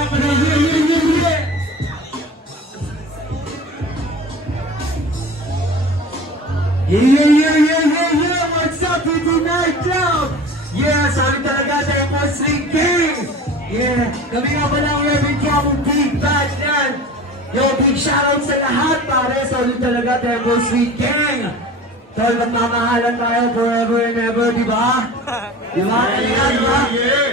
nga pala. Yeah. What's up, BT Nightclub? Yeah, sorry talaga tayo po, Sling King. Yeah, kami nga pala ang Reverend Camo Big Bad yan. Yo, big shoutout sa lahat, pare. Sorry talaga tayo po, Sling King. Tol, magmamahalan tayo forever and ever, di ba? Di ba?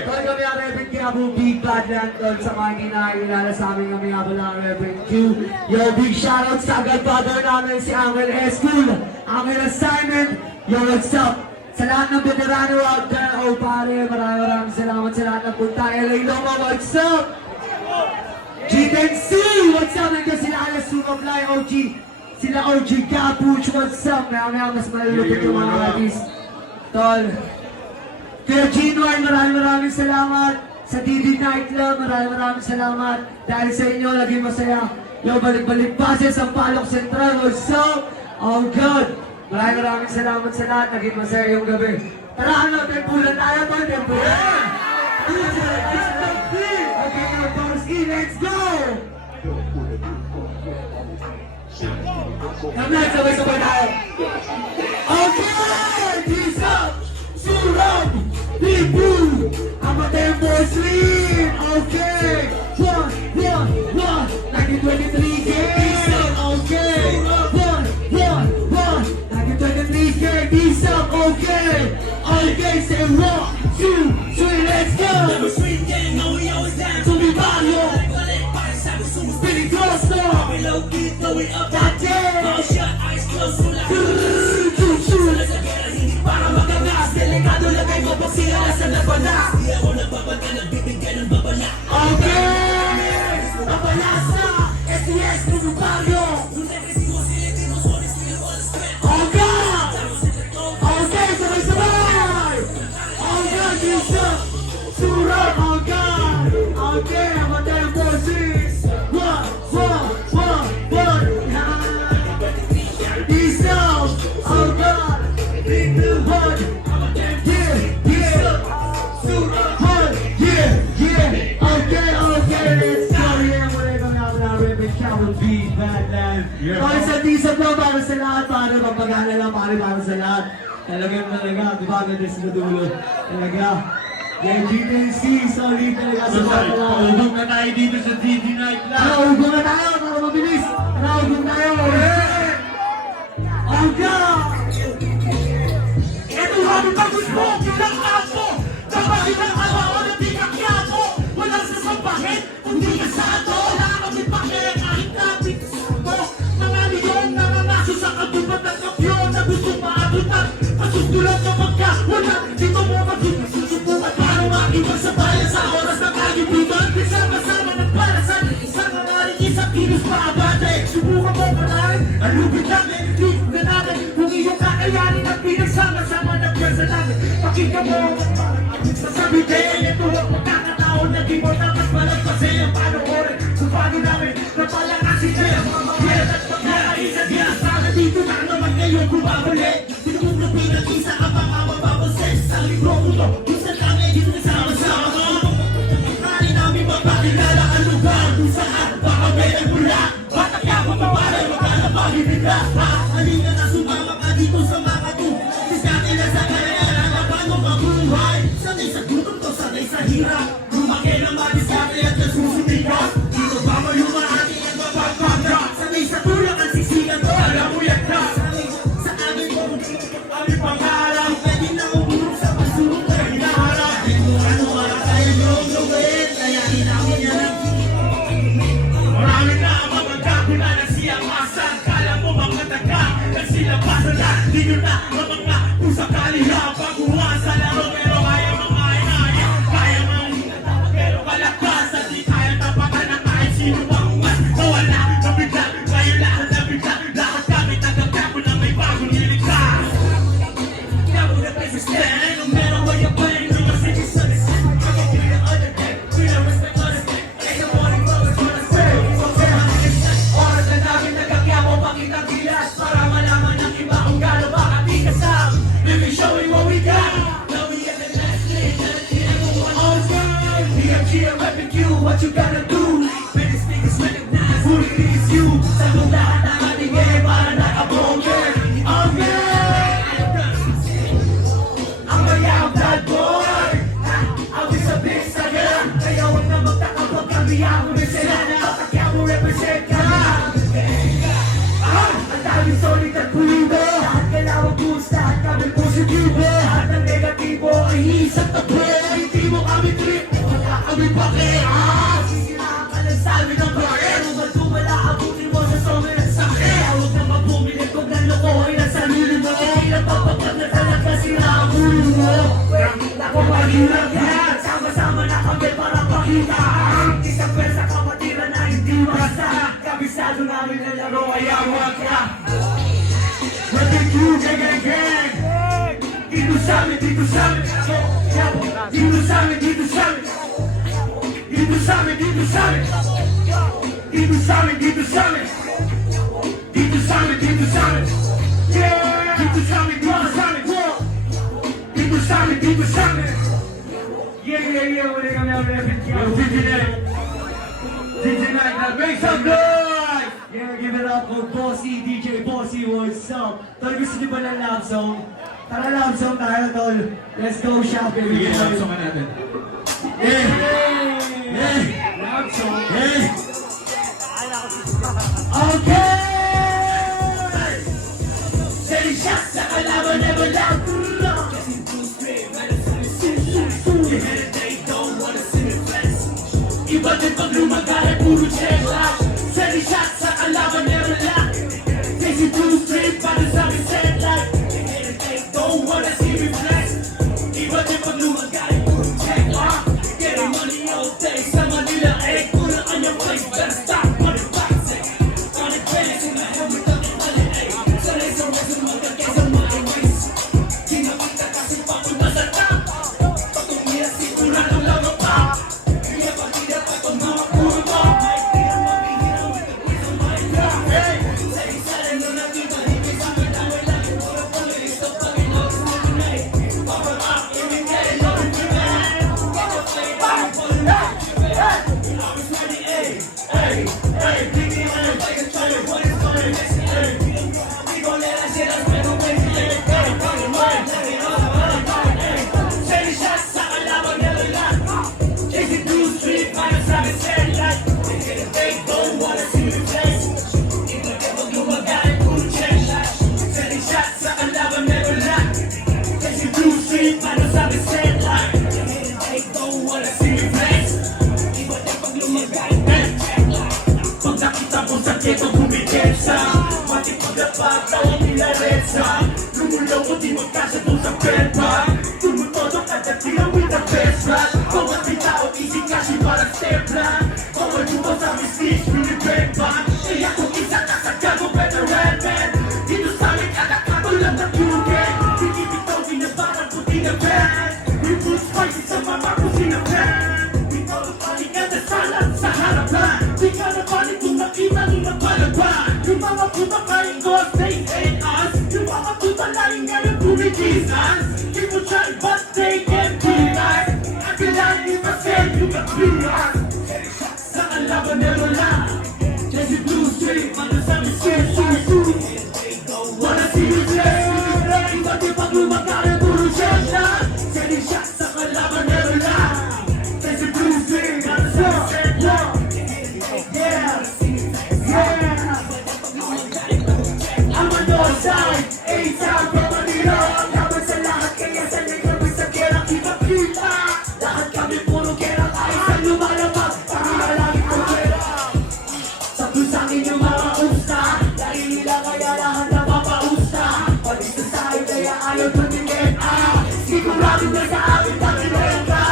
Tol, kami ang Reverend Camo Big Bad yan, tol. Sa mga kinakilala sa amin, kami nga pala ang Reverend Q. Yo, big shoutout sa godfather namin, si Angel Escool. Angel Assignment. Yo, what's up? Sa lahat ng veterano out there, oh pare, maraming salamat sa lahat ng punta. LA Loma, what's up? G10C, what's up? Nandiyan sila Alas Sumablay, OG. Sila OG Capuch, what's up? Maya mas malulupit yung mga artist. Tol. Kaya Ginoy, maraming salamat. Sa DD Nightclub, maraming salamat. Dahil sa inyo, laging masaya. Yo, balik-balik pa sa Sampaloc Central, what's up? Oh God. Maraming salamat sa lahat. Naging masaya yung gabi. Tara, ano? Tempulan tayo to. Tempulan! Okay, now, Torski, let's go! Come on, sabay-sabay tayo. Okay! Peace up! Surab! Bibu! I'm a tempo sleep! Okay! One! 1923 game! Okay! One! 1923 peace up, okay! Okay, say 1, 2, 3, let's go! Never street gang, no we always down. To be barrio, Balik, para sa gusto mo. spinning close now! We low key, throw it up. That day! Mouth shut, eyes closed, wala. Shoot! Sa gera, hindi para magagas. Delikado lagay mo pag sila nasa nagbalas. Di ako nagbabanta, nagbibigay ng babala. Okay! Napalasa! SES, Nuno Barrio! Okay! Okay, sabay-sabay! Okay, peace up! Surab, okay! Okay, I'm a tempo sleep! One! Peace out! Oh God! Big blue hood! Yeah! Surab hood! Yeah! Okay, let's go! Yeah, muli kami ako na Reverend Camo Big Bad Land. Okay, sa tisap lang para sa lahat, para magpagana lang para sa lahat. Talaga, di ba? Ganda sila dulo. Talaga. Yeah, G10C, solid talaga sa lahat. Paubog na tayo dito sa DD Nightclub. Ugong na tayo, para mabilis. Ugong tayo. Oh God! Ito kami pag-gusto, bilang kapo. Dapat ilang alawa na di kakyamo. Walang sasabahin, kundi kasado. Wala kami pakira kahit napit mo. Mga leon na nangaso sa kagubat ng kapyon na gusto maabutan. Masusulat na magkawala, dito mo magsusubukan. Paano makibag sa bayan sa oras ng kagibutan? Kasama-sama ng palasan, isang nangaring isang kilos paabate. Subukan mo panarin, ang lubid namin, hindi na natin. Kung iyong kakayanin at pinagsama-sama na piyan sa langit. Pakinggan mo, sasabihin ito ang magkakataon na di mo nakas malagpasin ang panoorin. Kung paano namin napalakasin siya. Yes at pagkakaisa diya, sana dito na naman ngayon bumabalik. Tinumong na pinag-isa ang mga mababases. Sa libro ko to, isa lang ay dito nagsama-sama. Nari namin mapakilala ang lugar kung saan baka may nagmula. Batak ka mapaparay, magkala pag-ibigla. Halina na sumama ka dito sa mga to. Diskarte na sa kalayaran na paano mabuhay. Sanay sa gutom to, sanay sa hirap. Lumaki ng madiskarte at nasusumigas. Dito ba mo yung maati at mapagpagda. Sanay sa tulak at siksikan to, alam mo yan ka. Sanay sa amin mo, ang ipangarap. Pwede na umulong sa pagsulong na hinaharap. Ano wala tayo yung gawin, kaya hinawin niya lang. Marami na ang mga kakula na siyang masan. Kala mo mga taga, nagsilabasan na. Di nyo na mga kung sakali ha. Pagkuhan sa laro pero kaya mga inaya. Kaya mga hinatawag pero kalakas. At di kaya tapakan na kahit sino pang umas. Nawala, nabigla, kayo lahat nabigla. Lahat kami tagapyapo na may bagong nilikha. Kaya mo na places stand. No matter what you're playing, no one says you suck. I'm gonna be the other day. We don't respect others. Ain't no one who knows what to say. Oras na namin nagkakyapo pakitang gilas. Para malaman ng iba kung gano'n ba katikasam. Let me show you what we got. Now we at the last stage. Okay. BMG and Reppin' Q. what you gotta do. When the speakers recognize who it is you. Sagot lahat ng ating game para nakabonger. Ang mayang blood boy. Awit sa bis sa gala. Kaya huwag na magtaka pag kami ang umisila na. Kapag mo represent ka. Ang daming solid at pulido. Lahat kailangan boost, lahat kami positibo. Lahat ng negatibo ay isang tabi. Hindi mo kami trip, wala kami pakihan. Sisiraan ka lang sa amin ng baril. Tumala, abutin mo sa sobrang sakit. Huwag na mabumilit, huwag na lokohin ang sarili mo. Ilang papagpag na talaga sila ang ulo mo. Nakita ko mahirap yan. Sama-sama na kami para pakita. Isang pwersa kapatiran na hindi basta. Kabisado namin ang laro ay awag ka. Rating you, gang, gang, gang. Dito sa amin, dito sa amin. Dito sa amin, dito sa amin. Dito sa amin, dito sa amin. Dito sa amin, dito sa amin. Dito sa amin, dito sa amin. Yeah! Dito sa amin, dito sa amin. Dito sa amin, dito sa amin. Yeah. Wala kami ang repeat ka. DJ Night, make some noise! Yeah, give it up for Bossy, DJ Bossy, what's up? Tol, gusto niyo ba ng love song? Tara love song tayo, Tol. Let's go shopping. Sige, lapsong ka natin. Love song. Okay! Steady shots sa kalaban, never loud. Iba din pag lumagay, puro check out. Steady shots sa kalaban, never loud. Daisy blue straight, para sa amin set light. Don't wanna see me flex. Iba din pag lumagay, puro check out. Getting money all day, sa Manila, kulang kanyang place. Better stop, money boxing. On the credits in the helmet, sanay sa resin, magkakesa mga ways. Di na kita kasi papunta sa top. Patungihan sigurado lang ang pop. Kaya pag-ina pa pag mga puro mo. Di na mabihira with the quiz on my top. Sa isa rin na natin mahigay sa madamay lang. Puro pala ito Panginoon sa tunay. Power up, imigay, love and demand. Power play, power play, I was ready, biggie on the bike and try to what is going next, we gon' let that shit up, man, don't wait till it, let it all out, steady shots sa kalaban, never lock. Chasing through street, minus having steady light. They don't wanna see me play. Even if I'm lumagay, puro check shot. Steady shots sa kalaban, never lock. Chasing through street, minus having steady light. They don't wanna see me play. Even if I'm lumagay, pag nakita mo sa keto bumigensa. Mati pagdapat, tawag nila Redsa. Lumulaw mo di magkasa doon sa penta. Tumutodo ka na tira with the best rap. Bawat may tao, easy cash yung parang stepla. Bawal lupa sa amin speech, pinipeg back. Kaya kung isa ka sa gago, veteran man. Dito sa amin, anak ka tulad ng yugen. Tinibitaw, di na parang puti na band. We put spicy sa mama kusina pan. We call the party and the salad sa harapan. Di ka na panig kung nakita ni na palaban. Yung mga puta kain ko, they hate us. Yung mga puta laing ngayon kumikisas. People try but they can't beat us. Ang kailangan ni Marcel, yung kapilas. Sa kalaban never lie. Jesse Blue Street, ano sa amin shit, wanna see you play. Iba di pag lumagay, puro check na. Steady shots sa kalaban never lie. Jesse Blue Street, ano sa amin shit, yeah. I'm on your side, A-Town from Manila. Laban sa lahat, kaya sanay kami sa kera, kita-kita. Lahat kami puro kera, kahit saan lumalabas. Pangila lagi ko kera. Sabi sa akin yung mga usta, dahil nila kaya lahat napapausta. Pag ito sa'yo, kaya ayaw tumingin, sigurado na sa akin takirin ka.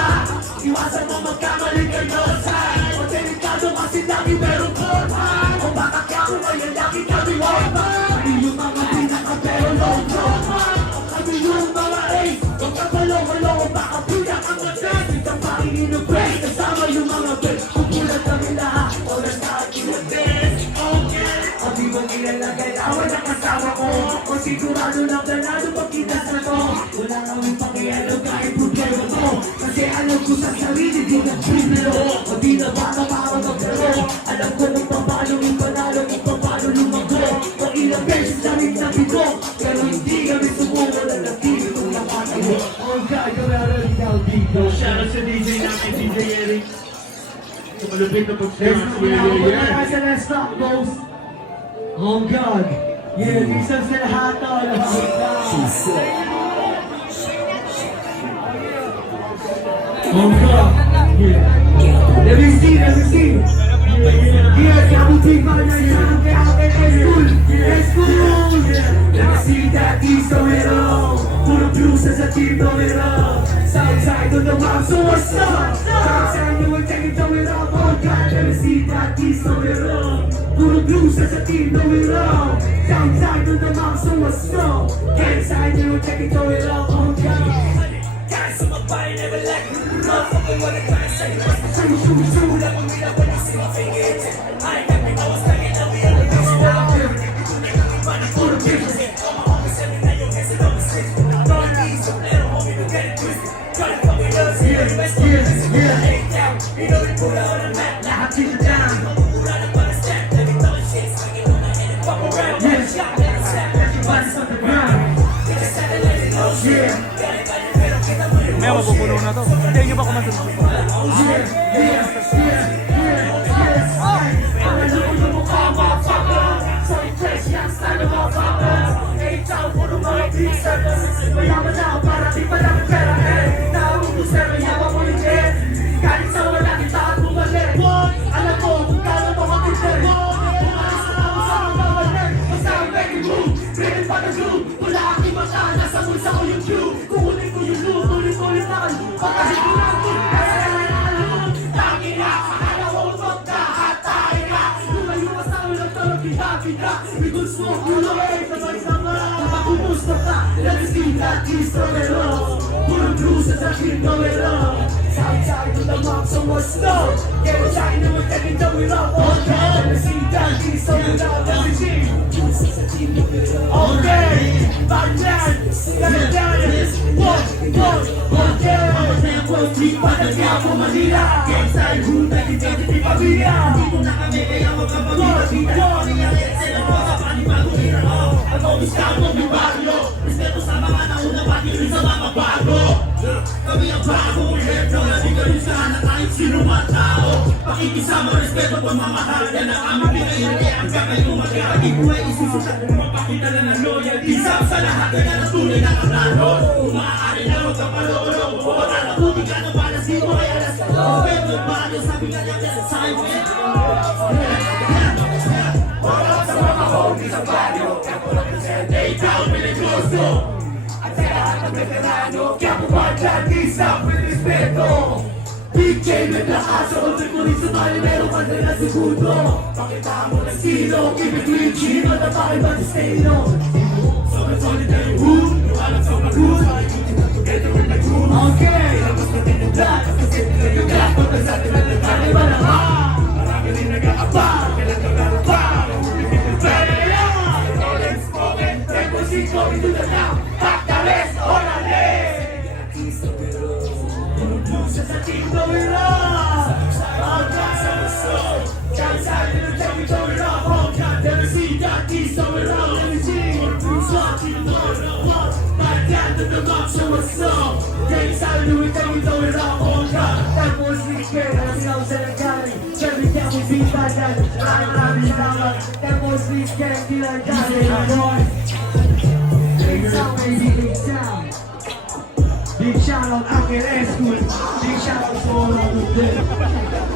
Iwasan mo magkamali kayo sa'yo. O delikado kasi lagi meron forma. O baka kaya kung ngayon lagi kami wapa. Kami yung mga pinaka pero low drama. Kami yung mga ace. Huwag ka malong-malong, baka piyak ang matas. Itang pakingin ng grace, kasama yung mga best. Kukulat kami lahat, oras na aking best. Okay, o di mo nilalagay awan ang kasama ko. O sigurado na planado pag kinasa ko. Wala kaming pakialam kahit problema ko. Kasi alam ko sa sarili di na primero. O di na ba tao dito. Shoutout sa DJ namin, DJ Eric. Malupit na Let's pag-share. go now. Wala ka sa last stop, boss. Oh God. Yeah, minsan sa lahat tol. Oh God. Yeah. Let me see, let me see. Yeah, kabuti ba na yan? Let's go. Let me see that he's going on. Puro blues sa tito nila. Southside on the map, so what's up? Southside, you will take it to it up. Oh God, let me see that he's going on. Puro blues sa tito nila. Southside on the map, so what's up? Southside, you will take it to it up. Oh God. Guys, I'm a body, never like you. Motherfucker, what I'm trying to say. Shoot, like when we love when you see my fingers. I ain't got me, I was stuck in the wheel. Out there, money for the bitches. All my homies send me now, your hands on the street. Don't need some little homie to get it twisted. Tryna fuck with us, yeah, yeah. Ain't down, you know we put it on the map. Lahat dito down. Mura na para step, let me throw the shit. Swinging on the head and fuck around. Yeah, shot, let it snap, everybody's on the ground. Just had to let it go, yeah. May mapupuno na to. Hindi nyo ba kumasunod? We could smoke you away from my summer. Mustafa, let me see that he's going on. Puro blues sa tito nila. Southside to the map, so what's up? Get a shine, you will take it to it up. Okay, let me see that he's going on. Let me see. Okay, back then, let down this. Okay. Di pa nagyapo Manila. Inside room, di pa biya. Dito na kami, kaya magkapag-ibig. Sila mo sa panibagong hira mo. Ang komiskang mo, may baryo. Respeto sa mga nauna, pati rin sa mga bago. Kami ang bagong hetero. Hindi kayo sana kahit sino man tao. Pakikisama, respeto, pagmamahal. Yan ang aming pinayari. Hanggang kayo mag-aagi ko ay isususan. Mapakita na ng loyalty. Sa lahat kaya na tunay na kaplano. Kung maaari na huwag ka palolo. Huwag ka na buti ka na balas dito ay alas ka. Respeto ang bagay, sabi ka niya sa assignment. Wala sa mga homies sa baryo. Kaya po represent, ikaw piligroso. At sa lahat ng veterano, kaya po magkakisa with respeto. PK with lakas, sa ulti ko rin sumali, meron ka na segundo. Pakita mo na sino, keep it real, chino, na tayo ba sa steno? Solid na yung hood, yung alam sa mag-hood. Together with my crew. Okay, labas na din yung black, kasi nila yung black, pagka sa atin na nagkakay ba na ha? Marami rin nag-aapa, kailan ka nag-apa, mahuli kita pwede yan. Let's smoke it, tempo 5 into the now, pack the rest, orale. Blues sa tito nila, ang kasa mo so, outside in the territory of home, can't never see that he's going on, let me see. Blues sa tito nila, back down to the map, show us up. Take side of the territory of home, Tapos weekend, alam nga sa nagkari. Sabi niya kung di ba dyan, marami naman. Tapos weekend, tinagkari. Big sound, baby, big sound. Big shout out, Uncle S. Big shout out to all of them.